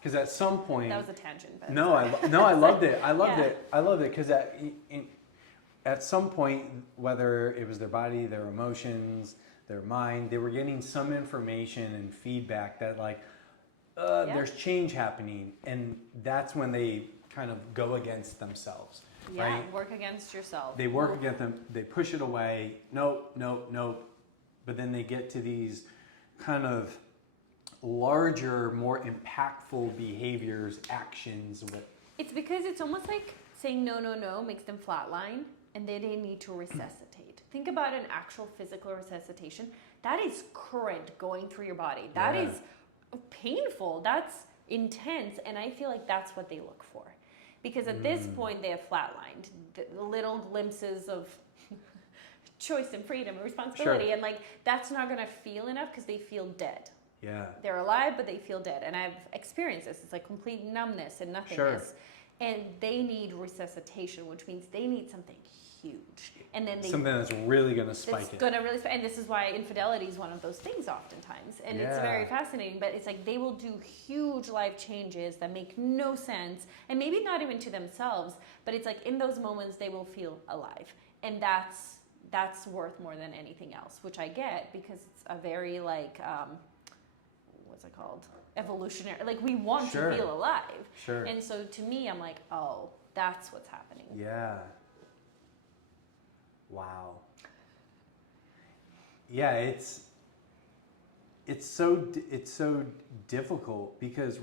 Because at some point, That was a tangent. But no, I loved it. I loved Yeah. it. I loved it because at some point, whether it was their body, their emotions, their mind, they were getting some information and feedback that like, there's change happening, and that's when they kind of go against themselves. Yeah, right? work against yourself. They work against them. They push it away. Nope. But then they get to these kind of larger, more impactful behaviors, actions. It's because it's almost like saying no makes them flatline, and then they need to resuscitate. Think about an actual physical resuscitation. That is current going through your body. That is painful. That's intense, and I feel like that's what they look for. Because at this point, they have flatlined. The little glimpses of choice and freedom and responsibility. Sure. And like, that's not going to feel enough because they feel dead. Yeah. They're alive, but they feel dead. And I've experienced this. It's like complete numbness and nothingness. Sure. And they need resuscitation, which means they need something huge. And then something that's really going to spike it. Gonna really, and this is why infidelity is one of those things oftentimes. And it's very fascinating, but it's like they will do huge life changes that make no sense, and maybe not even to themselves, but it's like in those moments they will feel alive. And that's worth more than anything else, which I get because it's a very like, what's it called? Evolutionary. Like we want to feel alive. Sure. And so to me, I'm like, oh, that's what's happening. Yeah. Wow. Yeah, it's so difficult because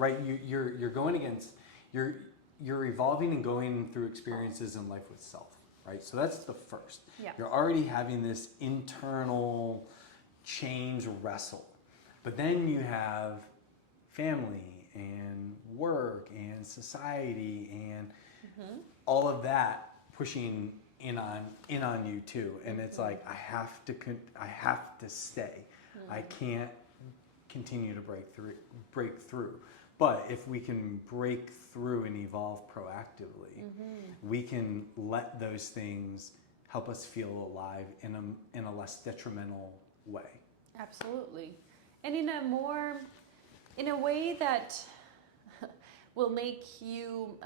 you're going against you're evolving and going through experiences in life with self, right? So that's the first. Yeah. You're already having this internal change wrestle, but then you have family and work and society and all of that pushing in on you too, and it's like I have to stay. I can't continue to break through. But if we can break through and evolve proactively, we can let those things help us feel alive in a less detrimental way. Absolutely, and in a way that will make you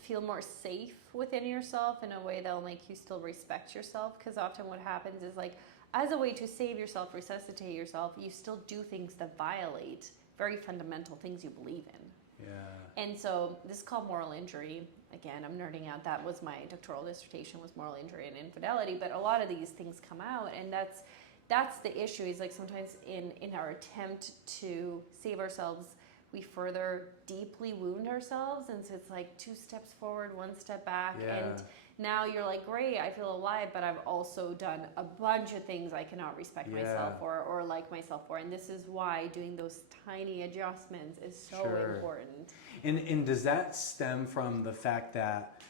feel more safe within yourself, in a way that will make you still respect yourself. Because often what happens is like, as a way to save yourself, resuscitate yourself, you still do things that violate very fundamental things you believe in. Yeah. And so this is called moral injury. Again, I'm nerding out. That was my doctoral dissertation, was moral injury and infidelity. But a lot of these things come out, and that's the issue. Is like sometimes in our attempt to save ourselves, we further deeply wound ourselves, and so it's like 2 steps forward, 1 step back, and now you're like, great, I feel alive, but I've also done a bunch of things I cannot respect myself or like myself for, and this is why doing those tiny adjustments is so important. And does that stem from the fact that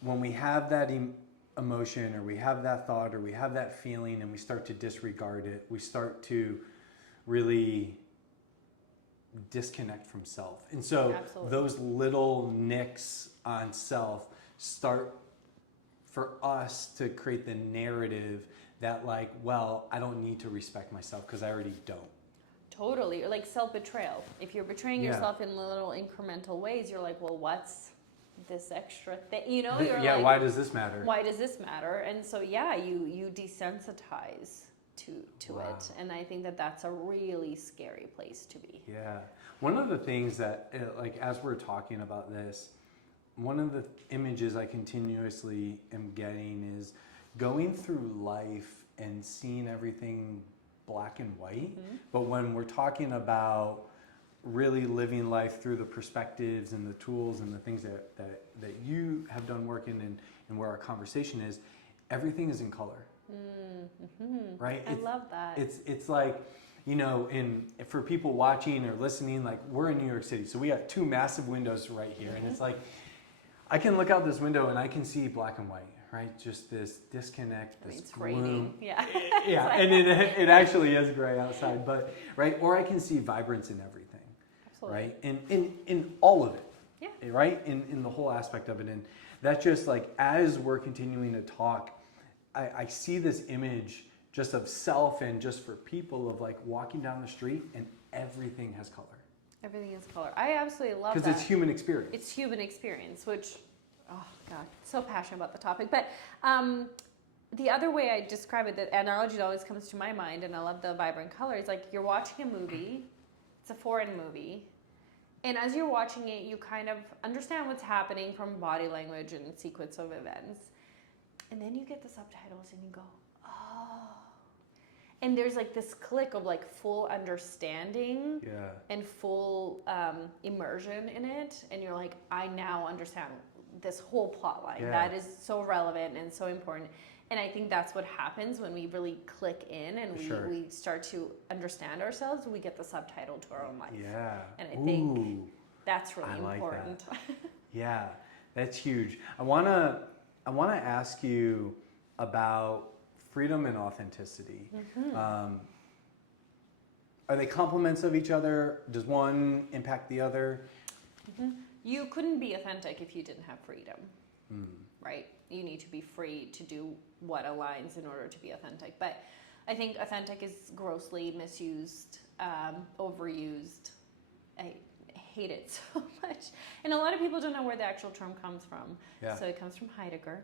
when we have that emotion, or we have that thought, or we have that feeling, and we start to disregard it, we start to really disconnect from self, and so those little nicks on self start for us to create the narrative that like, well, I don't need to respect myself because I already don't. Totally. Or like self-betrayal. If you're betraying yourself in little incremental ways, you're like, well, what's this extra thing? You know, you're like, why does this matter? Why does this matter? And so you desensitize to it, and I think that that's a really scary place to be. Yeah. One of the things that, like, as we're talking about this, one of the images I continuously am getting is going through life and seeing everything black and white. But when we're talking about really living life through the perspectives and the tools and the things that you have done work in, and where our conversation is, everything is in color. Right? I love that. It's like, you know, for people watching or listening, like, we're in New York City, so we got 2 massive windows right here, and it's like, I can look out this window and I can see black and white, right? Just this disconnect, this it's gloom. raining. Yeah. Yeah, and it actually is gray outside, but right, or I can see vibrance in everything. Absolutely. Right, in all of it. Yeah. Right, in the whole aspect of it, and that just like, as we're continuing to talk, I see this image just of self, and just for people of like walking down the street and everything has color. Everything is color. I absolutely love that. Because it's human experience. It's human experience, which, oh God, so passionate about the topic. But the other way I describe it, the analogy that always comes to my mind, and I love the vibrant colors, like you're watching a movie, it's a foreign movie, and as you're watching it, you kind of understand what's happening from body language and sequence of events. And then you get the subtitles and you go, oh. And there's like this click of like full understanding and full immersion in it. And you're like, I now understand this whole plot line. Yeah. That is so relevant and so important. And I think that's what happens when we really click in and we start to understand ourselves. We get the subtitle to our own life. Yeah. And I think that's really important. That. Yeah, that's huge. I wanna ask you about freedom and authenticity. Mm-hmm. Are they complements of each other? Does one impact the other? Mm-hmm. You couldn't be authentic if you didn't have freedom, right? You need to be free to do what aligns in order to be authentic. But I think authentic is grossly misused, overused. I hate it so much. And a lot of people don't know where the actual term comes from. Yeah. So it comes from Heidegger,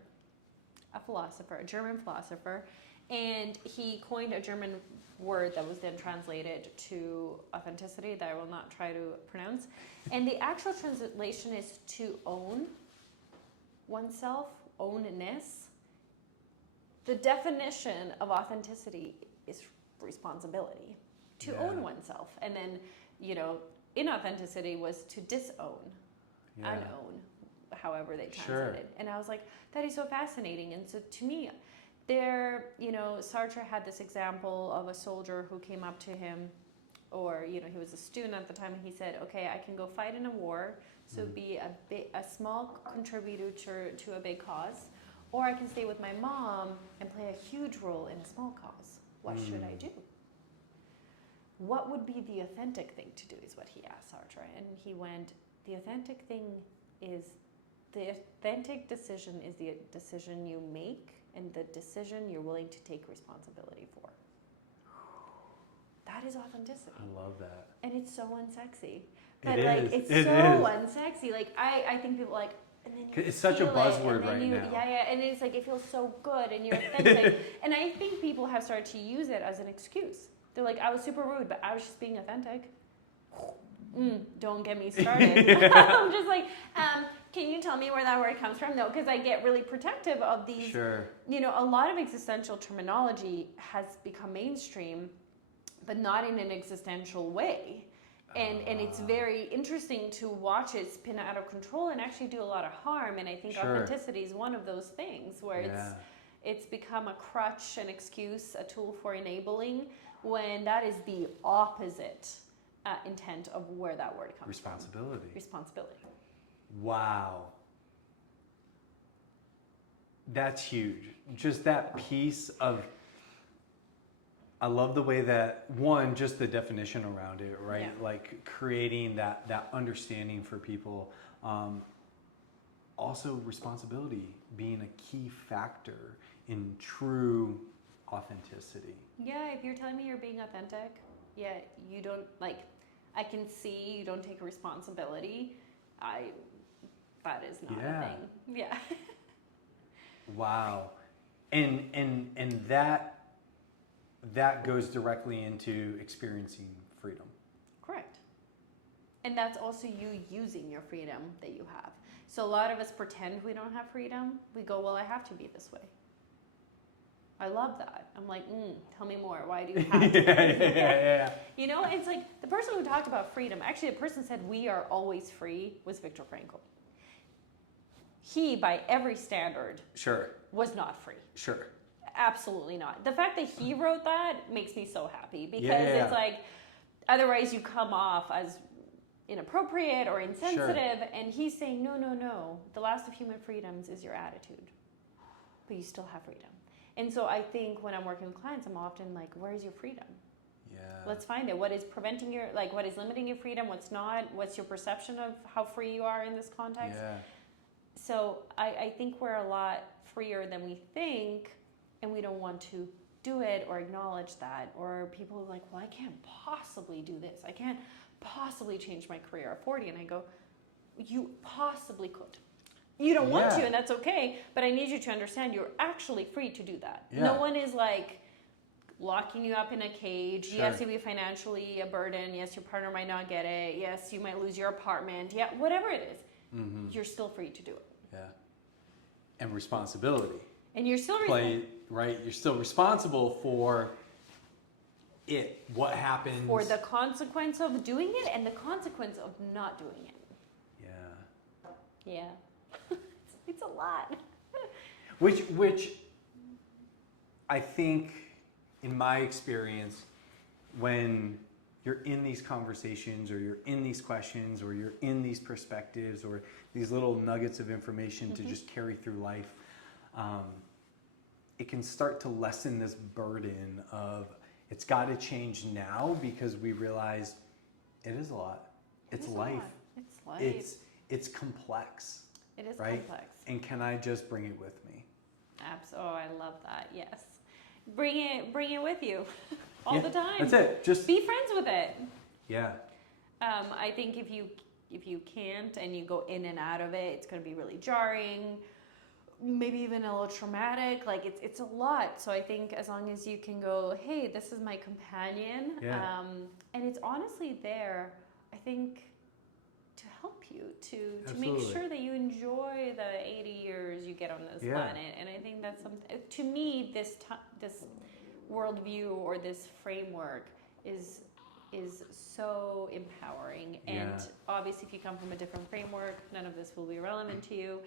a philosopher, a German philosopher. And he coined a German word that was then translated to authenticity that I will not try to pronounce. And the actual translation is to own oneself, ownness. The definition of authenticity is responsibility, to own oneself. And then, inauthenticity was to disown, unown, however they translated it. And I was like, that is so fascinating. And so to me, Sartre had this example of a soldier who came up to him, or, he was a student at the time, and he said, okay, I can go fight in a war, so be a small contributor to a big cause, or I can stay with my mom and play a huge role in a small cause. What should I do? What would be the authentic thing to do is what he asked Sartre. And he went, the authentic decision is the decision you make and the decision you're willing to take responsibility for. That is authenticity. I love that. And it's so unsexy. But it's so unsexy. Like I think people like, and then you it's such a buzzword right now. Yeah, and it's like it feels so good and you're authentic. And I think people have started to use it as an excuse. They're like, I was super rude, but I was just being authentic. Don't get me started. I'm just like, can you tell me where that word comes from? No, because I get really protective of these. Sure. A lot of existential terminology has become mainstream, but not in an existential way. And it's very interesting to watch it spin out of control and actually do a lot of harm. And I think authenticity is one of those things where it's become a crutch, an excuse, a tool for enabling, when that is the opposite intent of where that word comes from. Responsibility. Wow. That's huge. Just that piece of, I love the way that, one, just the definition around it, right? Yeah. Like creating that understanding for people. Also responsibility being a key factor in true authenticity. Yeah, if you're telling me you're being authentic, you don't, I can see you don't take responsibility. That is not a thing. Yeah. Wow. And that goes directly into experiencing freedom. Correct. And that's also you using your freedom that you have. So a lot of us pretend we don't have freedom. We go, well, I have to be this way. I love that. I'm like, tell me more. Why do you have to? Yeah. It's like the person who talked about freedom, actually the person said we are always free, was Viktor Frankl. He, by every standard, was not free. Sure. Absolutely not. The fact that he wrote that makes me so happy, because it's like, otherwise you come off as inappropriate or insensitive, and he's saying, no. The last of human freedoms is your attitude, but you still have freedom. And so I think when I'm working with clients, I'm often like, where's your freedom? Yeah. Let's find it. What is preventing what is limiting your freedom? What's not? What's your perception of how free you are in this context? Yeah. So I think we're a lot freer than we think, and we don't want to do it or acknowledge that. Or people are like, well, I can't possibly do this. I can't possibly change my career at 40. And I go, you possibly could. You don't want to, and that's okay, but I need you to understand you're actually free to do that. Yeah. No one is like locking you up in a cage. Sure. Yes, you'll be financially a burden. Yes, your partner might not get it. Yes, you might lose your apartment. Yeah, whatever it is, you're still free to do it. Yeah. And responsibility. And you're still right? You're still responsible for it. What happens? for the consequence of doing it and the consequence of not doing it. Yeah. Yeah. It's a lot. Which I think, in my experience, when you're in these conversations or you're in these questions or you're in these perspectives or these little nuggets of information to just carry through life, it can start to lessen this burden of it's got to change now, because we realize it is a lot. It's life. It's life. It's complex. It is right? complex. And can I just bring it with me? Oh, I love that. Yes. Bring it with you all the time. That's it. Just be friends with it. Yeah. I think if you can't and you go in and out of it, it's going to be really jarring, maybe even a little traumatic. Like it's a lot. So I think as long as you can go, hey, this is my companion, and it's honestly there, I think, to help you to make sure that you enjoy the 80 years you get on this planet. And I think that's something, to me, this worldview or this framework is so empowering. And obviously, if you come from a different framework, none of this will be relevant to you.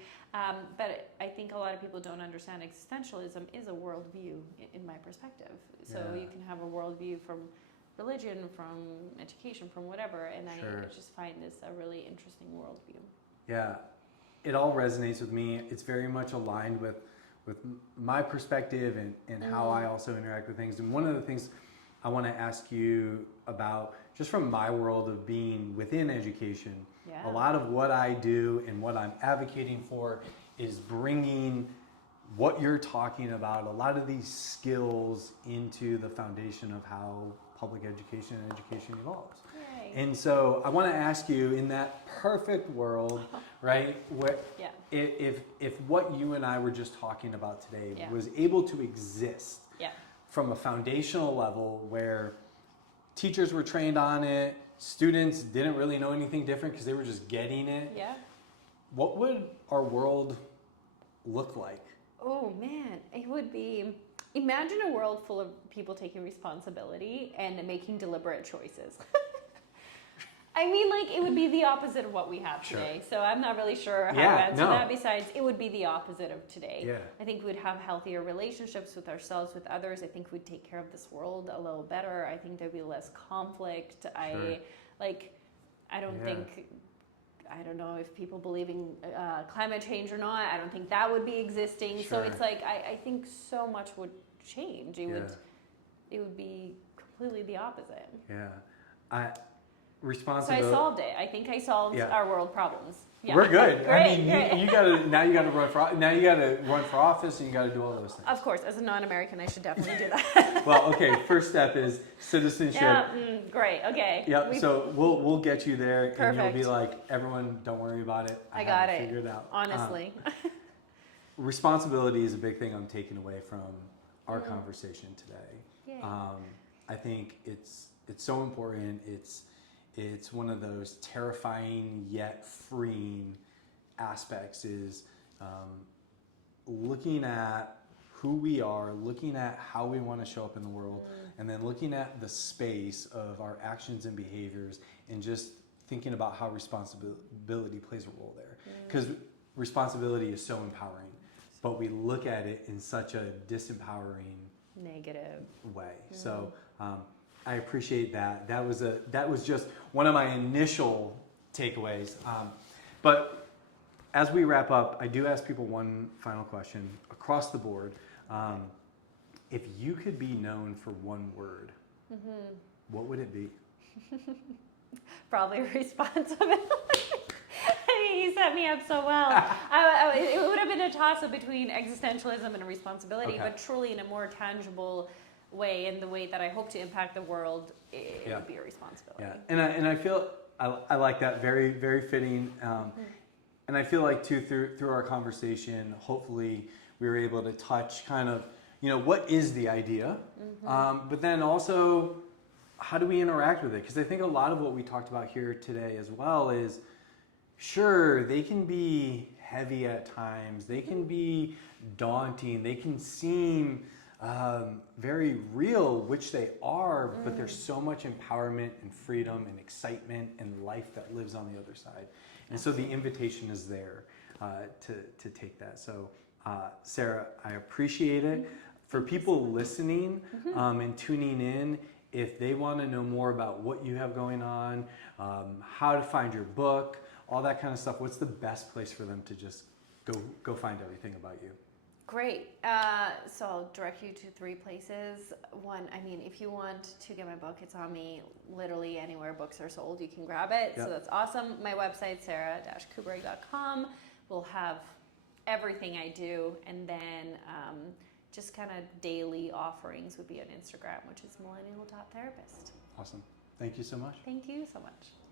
But I think a lot of people don't understand existentialism is a worldview in my perspective. So you can have a worldview from religion, from education, from whatever, and I just find this a really interesting worldview. Yeah, it all resonates with me. It's very much aligned with my perspective and how I also interact with things. And one of the things I want to ask you about, just from my world of being within education, a lot of what I do and what I'm advocating for is bringing what you're talking about, a lot of these skills, into the foundation of how public education and education evolves. Yay. And so I want to ask you, in that perfect world, right, where if what you and I were just talking about today was able to exist from a foundational level where teachers were trained on it, students didn't really know anything different because they were just getting it, what would our world look like? Oh man, it would be, imagine a world full of people taking responsibility and making deliberate choices. I mean, like, it would be the opposite of what we have today. So I'm not really sure how to answer that. Besides, it would be the opposite of today. Yeah. I think we'd have healthier relationships with ourselves, with others. I think we'd take care of this world a little better. I think there'd be less conflict. I don't know if people believe in climate change or not. I don't think that would be existing. So it's like, I think so much would change. It would be completely the opposite. Yeah. Responsibility. So I solved it. I think I solved our world problems. Yeah. We're good. Great, I mean, you gotta run for office, and you gotta do all those things. Of course, as a non-American, I should definitely do that. Well, okay. First step is citizenship. Yeah. Great. Okay. Yep. So we'll get you there, and you'll be like, everyone, don't worry about it. I got it. Figured it out. Honestly. Responsibility is a big thing I'm taking away from our conversation today. I think it's so important. It's one of those terrifying yet freeing aspects, is looking at who we are, looking at how we want to show up in the world, and then looking at the space of our actions and behaviors, and just thinking about how responsibility plays a role there. Because responsibility is so empowering, but we look at it in such a disempowering, negative way. So I appreciate that. That was just one of my initial takeaways. But as we wrap up, I do ask people one final question across the board. If you could be known for one word, what would it be? Probably responsibility. I mean, you set me up so well. It would have been a toss-up between existentialism and responsibility, but truly in a more tangible way and the way that I hope to impact the world, it would be a responsibility. Yeah, and I feel I like that, very very fitting. And I feel like too through our conversation, hopefully we were able to touch kind of, what is the idea, but then also how do we interact with it? Because I think a lot of what we talked about here today as well is, sure, they can be heavy at times, they can be daunting, they can seem very real, which they are, but there's so much empowerment and freedom and excitement and life that lives on the other side. And so the invitation is there to take that. So Sara, I appreciate it. For people listening and tuning in, if they want to know more about what you have going on, how to find your book, all that kind of stuff, what's the best place for them to just go find everything about you? Great. So I'll direct you to 3 places. One, if you want to get my book, it's on me literally anywhere books are sold. You can grab it. Yep. So that's awesome. My website, sara-kuburic.com, will have everything I do. And then just kind of daily offerings would be on Instagram, which is millennial.therapist. Awesome. Thank you so much. Thank you so much.